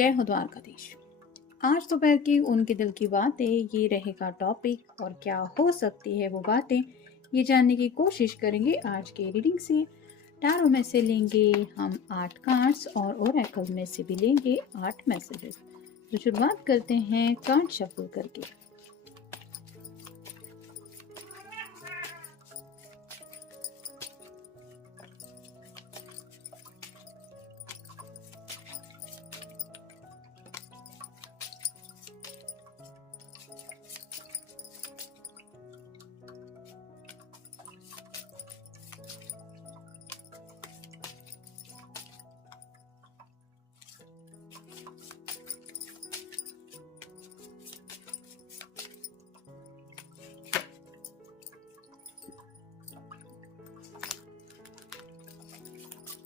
जय हो द्वारकाधीश। आज दोपहर की उनके दिल की बातें ये रहेगा टॉपिक, और क्या हो सकती है वो बातें ये जानने की कोशिश करेंगे आज के रीडिंग से। टैरो में से लेंगे हम 8 कार्ड्स और ओरेकल में से भी लेंगे 8 मैसेजेस। तो शुरुआत करते हैं कार्ड शफल करके।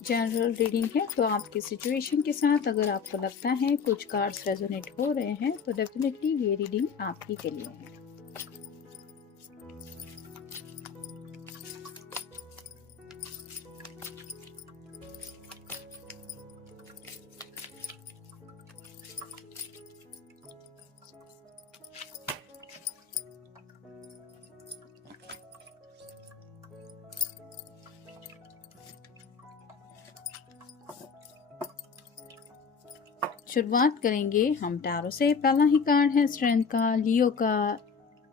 जनरल रीडिंग है, तो आपकी सिचुएशन के साथ अगर आपको लगता है कुछ कार्ड्स रेजोनेट हो रहे हैं तो डेफिनेटली ये रीडिंग आपकी के लिए है। शुरुआत करेंगे हम टैरो से। पहला ही कार्ड है स्ट्रेंथ का, लियो का,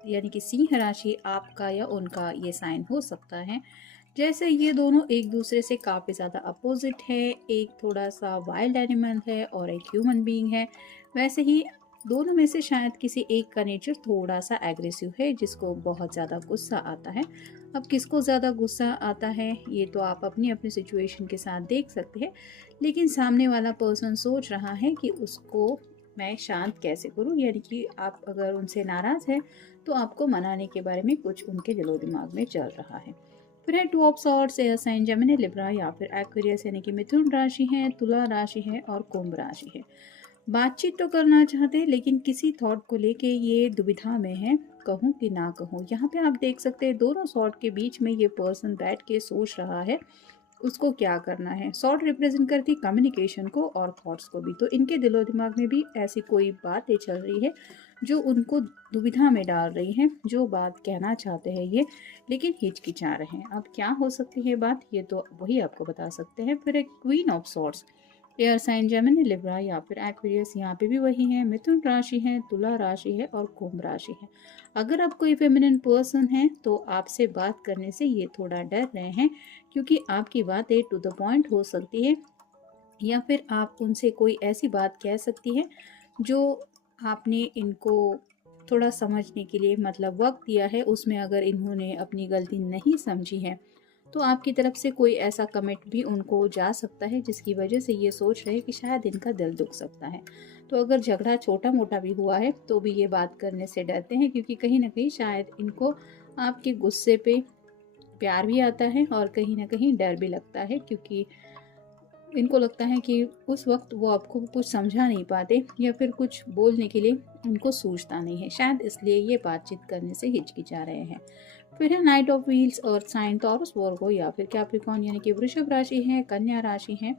यानी कि सिंह राशि आपका या उनका ये साइन हो सकता है। जैसे ये दोनों एक दूसरे से काफ़ी ज़्यादा अपोजिट है, एक थोड़ा सा वाइल्ड एनिमल है और एक ह्यूमन बीइंग है, वैसे ही दोनों में से शायद किसी एक का नेचर थोड़ा सा एग्रेसिव है जिसको बहुत ज़्यादा गुस्सा आता है। अब किसको ज़्यादा गुस्सा आता है ये तो आप अपनी अपनी सिचुएशन के साथ देख सकते हैं, लेकिन सामने वाला पर्सन सोच रहा है कि उसको मैं शांत कैसे करूं, यानी कि आप अगर उनसे नाराज़ हैं तो आपको मनाने के बारे में कुछ उनके दिलो दिमाग में चल रहा है। फिर है 2 of swords, air sign Gemini Libra या फिर एक्वेरियस यानी कि मिथुन राशि है, तुला राशि है और कुंभ राशि है। बातचीत तो करना चाहते हैं लेकिन किसी थॉट को लेके ये दुविधा में है, कहूँ कि ना कहूँ। यहाँ पे आप देख सकते हैं दोनों सॉर्ट के बीच में ये पर्सन बैठ के सोच रहा है उसको क्या करना है। सॉर्ट रिप्रेजेंट करती कम्युनिकेशन को और थॉट्स को भी, तो इनके दिलो दिमाग में भी ऐसी कोई बातें चल रही है जो उनको दुविधा में डाल रही है। जो बात कहना चाहते हैं ये, लेकिन हिचकिचा रहे हैं। अब क्या हो सकती है बात, ये तो वही आपको बता सकते हैं। फिर एक queen of swords, air sign Gemini Libra या फिर एक्वेरियस, यहाँ पे भी वही है, मिथुन राशि है, तुला राशि है और कुंभ राशि है। अगर आप कोई फेमिनिन पर्सन है तो आपसे बात करने से ये थोड़ा डर रहे हैं, क्योंकि आपकी बातें टू द पॉइंट हो सकती है, या फिर आप उनसे कोई ऐसी बात कह सकती है जो आपने इनको थोड़ा समझने के लिए मतलब वक्त दिया है, उसमें अगर इन्होंने अपनी गलती नहीं समझी है तो आपकी तरफ से कोई ऐसा कमेंट भी उनको जा सकता है जिसकी वजह से ये सोच रहे हैं कि शायद इनका दिल दुख सकता है। तो अगर झगड़ा छोटा मोटा भी हुआ है तो भी ये बात करने से डरते हैं, क्योंकि कहीं ना कहीं शायद इनको आपके गुस्से पे प्यार भी आता है और कहीं ना कहीं डर भी लगता है, क्योंकि इनको लगता है कि उस वक्त वो आपको कुछ समझा नहीं पाते या फिर कुछ बोलने के लिए उनको सूझता नहीं है, शायद इसलिए ये बातचीत करने से हिचकिचा रहे हैं। फिर है नाइट ऑफ व्हील्स और साइन टॉरस वर्गो या फिर कैप्रिकॉर्न, यानी कि वृषभ राशि है, कन्या राशि है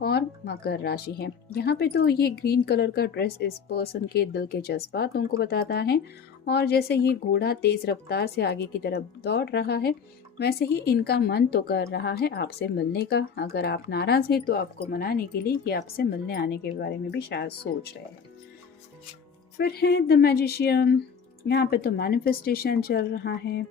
और मकर राशि है। यहाँ पे तो ये ग्रीन कलर का ड्रेस इस पर्सन के दिल के जज्बात उनको बताता है, और जैसे ये घोड़ा तेज रफ्तार से आगे की तरफ दौड़ रहा है, वैसे ही इनका मन तो कर रहा है आपसे मिलने का। अगर आप नाराज़ हैं तो आपको मनाने के लिए ये आपसे मिलने आने के बारे में भी शायद सोच रहे हैं। फिर है द मैजिशियन, यहाँ पे तो मैनिफेस्टेशन चल रहा है।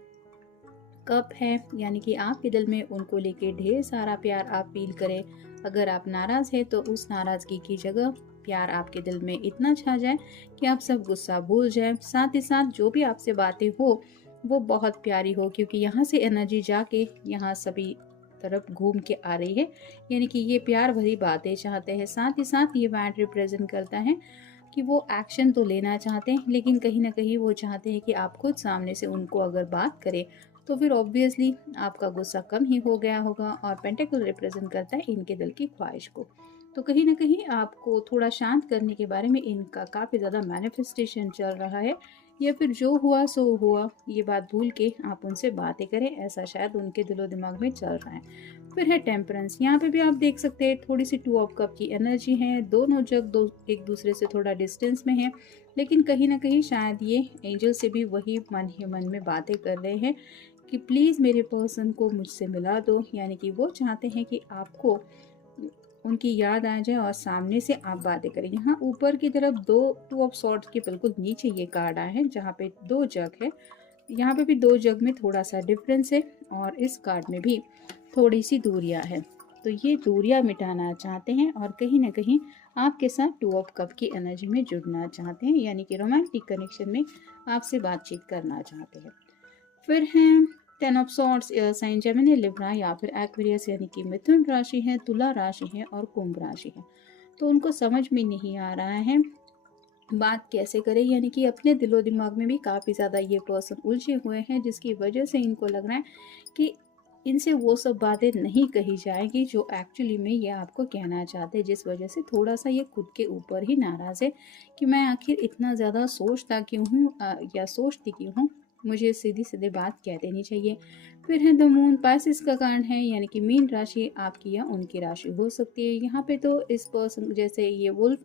कप है, यानी कि आपके दिल में उनको लेके ढेर सारा प्यार आप फील करें। अगर आप नाराज़ हैं तो उस नाराज़गी की जगह प्यार आपके दिल में इतना छा जाए कि आप सब गुस्सा भूल जाए। साथ ही साथ जो भी आपसे बातें हो वो बहुत प्यारी हो, क्योंकि यहाँ से एनर्जी जाके यहाँ सभी तरफ घूम के आ रही है, यानी कि ये प्यार भरी बातें चाहते हैं। साथ ही साथ ये वैट रिप्रेजेंट करता है कि वो एक्शन तो लेना चाहते हैं, लेकिन कहीं ना कहीं वो चाहते हैं कि आप खुद सामने से उनको अगर बात करें तो फिर ऑब्वियसली आपका गुस्सा कम ही हो गया होगा। और पेंटिकल रिप्रेजेंट करता है इनके दिल की ख्वाहिश को, तो कहीं ना कहीं आपको थोड़ा शांत करने के बारे में इनका काफ़ी ज़्यादा मैनिफेस्टेशन चल रहा है, या फिर जो हुआ सो हुआ, ये बात भूल के आप उनसे बातें करें, ऐसा शायद उनके दिलो दिमाग में चल रहा है। फिर है टेम्परेंस, यहाँ पे भी आप देख सकते हैं थोड़ी सी 2 ऑफ कप की एनर्जी है। दोनों जग दो एक दूसरे से थोड़ा डिस्टेंस में है, लेकिन कहीं ना कहीं शायद ये एंजल से भी वही मन ही मन में बातें कर रहे हैं कि प्लीज़ मेरे पर्सन को मुझसे मिला दो। यानी कि वो चाहते हैं कि आपको उनकी याद आ जाए और सामने से आप बातें करें। यहाँ ऊपर की तरफ 2 ऑफ सॉर्ड्स के बिल्कुल नीचे ये कार्ड आए हैं जहाँ पे 2 जग है। यहाँ पे भी 2 जग में थोड़ा सा डिफरेंस है और इस कार्ड में भी थोड़ी सी दूरियां हैं। तो ये दूरियां मिटाना चाहते हैं और कहीं ना कहीं आपके साथ 2 ऑफ कप की एनर्जी में जुड़ना चाहते हैं, यानी कि रोमांटिक कनेक्शन में आपसे बातचीत करना चाहते हैं। फिर हैं 10 of swords, sign Gemini, Libra या फिर एक्वेरियस, यानी कि मिथुन राशि है, तुला राशि है और कुंभ राशि है। तो उनको समझ में नहीं आ रहा है बात कैसे करें, यानी कि अपने दिलो दिमाग में भी काफ़ी ज़्यादा ये पर्सन उलझे हुए हैं, जिसकी वजह से इनको लग रहा है कि इनसे वो सब बातें नहीं कही जाएंगी जो एक्चुअली में ये आपको कहना चाहते हैं, जिस वजह से थोड़ा सा ये खुद के ऊपर ही नाराज़ है कि मैं आखिर इतना ज़्यादा सोचता क्यों हूँ या सोचती क्यों हूँ, मुझे सीधी सीधी बात कह देनी चाहिए। फिर है द मून, पाइसेस का कारण है, यानी कि मीन राशि आपकी या उनकी राशि हो सकती है। यहाँ पे तो इस पर्सन जैसे ये वुल्फ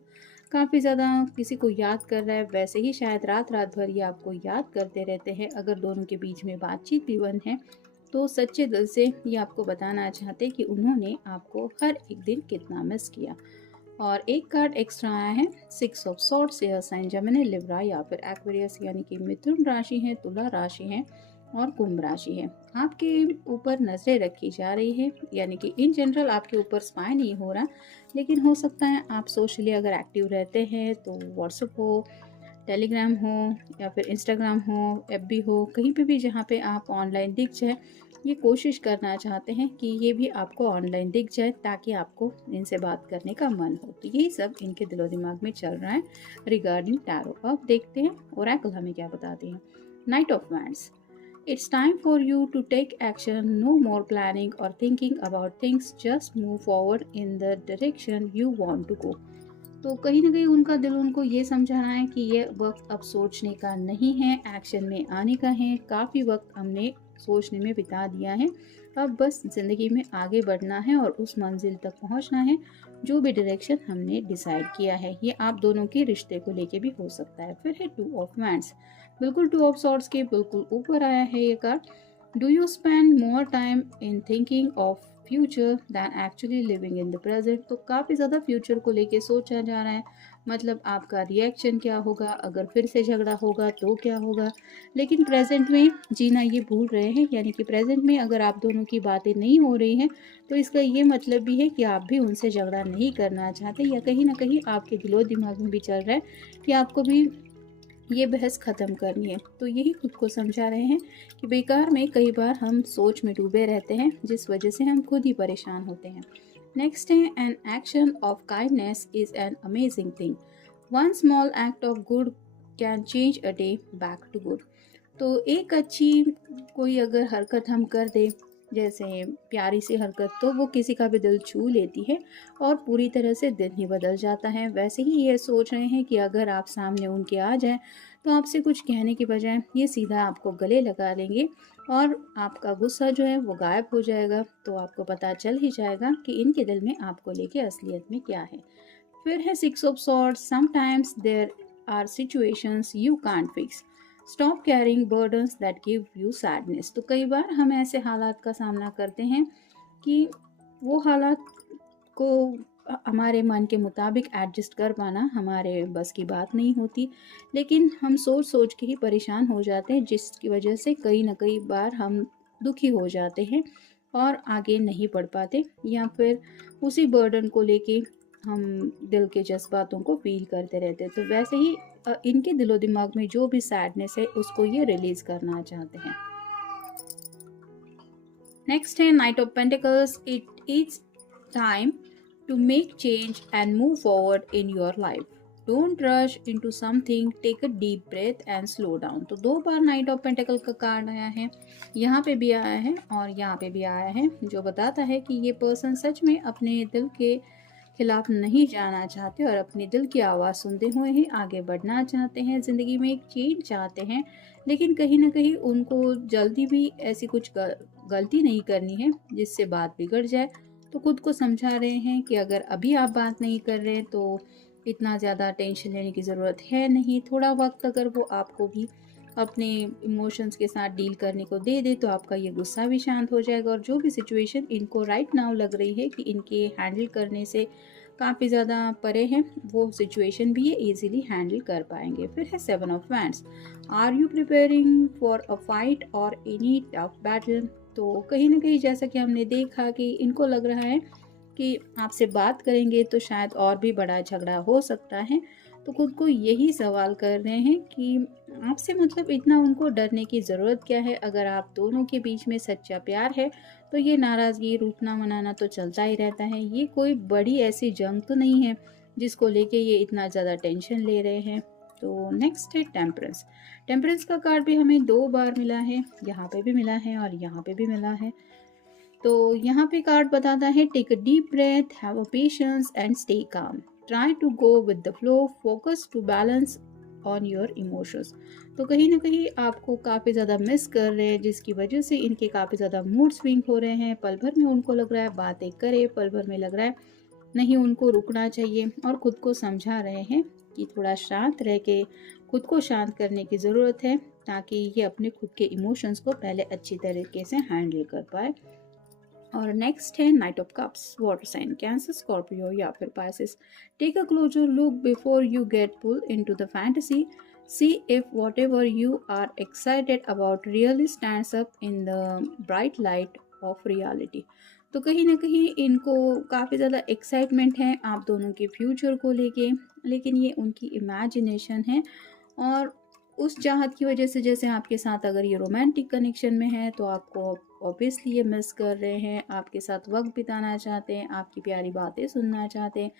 काफ़ी ज़्यादा किसी को याद कर रहा है, वैसे ही शायद रात रात भर ये आपको याद करते रहते हैं। अगर दोनों के बीच में बातचीत भी बंद है तो सच्चे दिल से ये आपको बताना चाहते कि उन्होंने आपको हर एक दिन कितना मिस किया। और एक कार्ड एक्स्ट्रा आया है 6 of swords, sign Gemini, Libra या फिर एक्वेरियस, यानी कि मिथुन राशि है, तुला राशि है और कुंभ राशि है। आपके ऊपर नज़रें रखी जा रही है, यानी कि इन जनरल आपके ऊपर स्पाई नहीं हो रहा, लेकिन हो सकता है आप सोशली अगर एक्टिव रहते हैं तो व्हाट्सएप हो, टेलीग्राम हो या फिर इंस्टाग्राम हो, एफबी हो, कहीं पे भी जहाँ पे आप ऑनलाइन दिख जाए, ये कोशिश करना चाहते हैं कि ये भी आपको ऑनलाइन दिख जाए ताकि आपको इनसे बात करने का मन हो। तो यही सब इनके दिलो दिमाग में चल रहा है रिगार्डिंग टैरो। अब देखते हैं ओरेकल हमें क्या बताते हैं। Night of wands, it's time for you to take action. No more planning or thinking about things. Just move forward in the direction you want to go. तो कहीं ना कहीं उनका दिल उनको ये समझा रहा है कि ये वक्त अब सोचने का नहीं है, एक्शन में आने का है। काफ़ी वक्त हमने सोचने में बिता दिया है, अब बस ज़िंदगी में आगे बढ़ना है और उस मंजिल तक पहुंचना है जो भी डायरेक्शन हमने डिसाइड किया है। ये आप दोनों के रिश्ते को लेके भी हो सकता है। फिर है 2 ऑफ वैंड्स, बिल्कुल 2 ऑफ सॉर्ड्स के बिल्कुल ऊपर आया है ये card. Do you spend more time in thinking of future than actually living in the present. तो काफ़ी ज़्यादा फ्यूचर को लेके सोचा जा रहा है, मतलब आपका रिएक्शन क्या होगा, अगर फिर से झगड़ा होगा तो क्या होगा, लेकिन प्रेजेंट में जीना ये भूल रहे हैं। यानी कि प्रेजेंट में अगर आप दोनों की बातें नहीं हो रही हैं तो इसका ये मतलब भी है कि आप भी उनसे झगड़ा नहीं करना चाहते, या कहीं ना कहीं आपके दिलो दिमाग में भी चल रहा है कि आपको भी ये बहस ख़त्म करनी है। तो यही खुद को समझा रहे हैं कि बेकार में कई बार हम सोच में डूबे रहते हैं, जिस वजह से हम खुद ही परेशान होते हैं। नेक्स्ट है an action of kindness is an amazing thing. One small act of good can change a day back to good. तो एक अच्छी कोई अगर हरकत हम कर दे, जैसे प्यारी सी हरकत, तो वो किसी का भी दिल छू लेती है और पूरी तरह से दिन ही बदल जाता है। वैसे ही ये सोच रहे हैं कि अगर आप सामने उनके आ जाएं तो आपसे कुछ कहने की बजाय ये सीधा आपको गले लगा लेंगे और आपका गुस्सा जो है वो गायब हो जाएगा। तो आपको पता चल ही जाएगा कि इनके दिल में आपको लेके असलियत में क्या है। फिर है 6 of swords, sometimes there are situations you can't fix. Stop carrying burdens that give you sadness. तो कई बार हम ऐसे हालात का सामना करते हैं कि वो हालात को हमारे मन के मुताबिक एडजस्ट कर पाना हमारे बस की बात नहीं होती, लेकिन हम सोच सोच के ही परेशान हो जाते हैं, जिसकी वजह से कई ना कई बार हम दुखी हो जाते हैं और आगे नहीं बढ़ पाते, या फिर उसी बर्डन को लेके हम दिल के जज्बातों को फील करते रहते हैं। तो वैसे ही इनके दिलो दिमाग में जो भी सैडनेस है उसको ये रिलीज करना चाहते हैं। नेक्स्ट है knight of pentacles, it is time to make change and move forward in your life. Don't rush into something, take a deep breath and slow down. तो 2 बार नाइट ऑफ पेंटिकल का card आया है, यहाँ पे भी आया है और यहाँ पे भी आया है, जो बताता है कि ये पर्सन सच में अपने दिल के खिलाफ नहीं जाना चाहते और अपने दिल की आवाज़ सुनते हुए ही आगे बढ़ना चाहते हैं, ज़िंदगी में एक चेंज चाहते हैं, लेकिन कहीं न कहीं उनको जल्दी भी ऐसी कुछ गलती नहीं करनी है जिससे बात बिगड़ जाए। तो खुद को समझा रहे हैं कि अगर अभी आप बात नहीं कर रहे तो इतना ज़्यादा टेंशन लेने की ज़रूरत है नहीं। थोड़ा वक़्त अगर वो आपको भी अपने इमोशंस के साथ डील करने को दे दे तो आपका ये गुस्सा भी शांत हो जाएगा, और जो भी सिचुएशन इनको राइट नाउ लग रही है कि इनके हैंडल करने से काफ़ी ज़्यादा परे हैं, वो सिचुएशन भी ये इजीली हैंडल कर पाएंगे। फिर है 7 of wands. Are you preparing for a fight और एनी टफ बैटल? तो कहीं ना कहीं जैसा कि हमने देखा कि इनको लग रहा है कि आपसे बात करेंगे तो शायद और भी बड़ा झगड़ा हो सकता है। तो खुद को यही सवाल कर रहे हैं कि आपसे मतलब इतना उनको डरने की ज़रूरत क्या है? अगर आप दोनों के बीच में सच्चा प्यार है तो ये नाराज़गी, रूठना मनाना तो चलता ही रहता है। ये कोई बड़ी ऐसी जंग तो नहीं है जिसको लेके ये इतना ज़्यादा टेंशन ले रहे हैं। तो नेक्स्ट है टेम्परेंस। टेम्परेंस का कार्ड भी हमें 2 बार मिला है, यहाँ पे भी मिला है और यहाँ पे भी मिला है। तो यहाँ पे कार्ड बताता है take a deep breath, have a patience and stay calm, try to go with the flow, focus to balance on your emotions. तो कहीं ना कहीं आपको काफ़ी ज़्यादा मिस कर रहे हैं, जिसकी वजह से इनके काफ़ी ज़्यादा मूड स्विंग हो रहे हैं। पल भर में उनको लग रहा है बातें करे, पल भर में लग रहा है नहीं उनको रुकना चाहिए, और खुद को समझा रहे हैं कि थोड़ा शांत रह के खुद को शांत करने की ज़रूरत है, ताकि ये अपने खुद के इमोशंस को पहले अच्छी तरीके से हैंडल कर पाए। और नेक्स्ट है knight of cups, water sign, Cancer, Scorpio या फिर Pisces. Take a closer look before you get pull into the fantasy, see if whatever you are excited about really stands up in the bright light of reality. तो कहीं ना कहीं इनको काफ़ी ज़्यादा excitement है आप दोनों के फ्यूचर को लेके, लेकिन ये उनकी इमेजिनेशन है। और उस चाहत की वजह से, जैसे आपके साथ अगर ये रोमांटिक कनेक्शन में है तो आपको ऑब्वियसली ये मिस कर रहे हैं, आपके साथ वक्त बिताना चाहते हैं, आपकी प्यारी बातें सुनना चाहते हैं,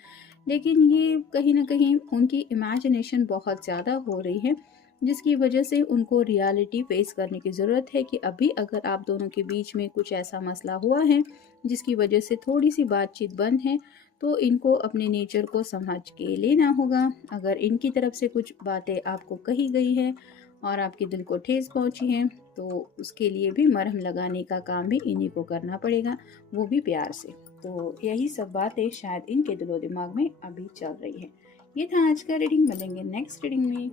लेकिन ये कहीं ना कहीं उनकी इमेजिनेशन बहुत ज़्यादा हो रही है, जिसकी वजह से उनको रियलिटी फेस करने की ज़रूरत है कि अभी अगर आप दोनों के बीच में कुछ ऐसा मसला हुआ है जिसकी वजह से थोड़ी सी बातचीत बंद है, तो इनको अपने नेचर को समझ के लेना होगा। अगर इनकी तरफ से कुछ बातें आपको कही गई है और आपके दिल को ठेस पहुंची है, तो उसके लिए भी मरहम लगाने का काम भी इन्हीं को करना पड़ेगा, वो भी प्यार से। तो यही सब बातें शायद इनके दिलो दिमाग में अभी चल रही है। ये था आज का रीडिंग, मिलेंगे नेक्स्ट रीडिंग में।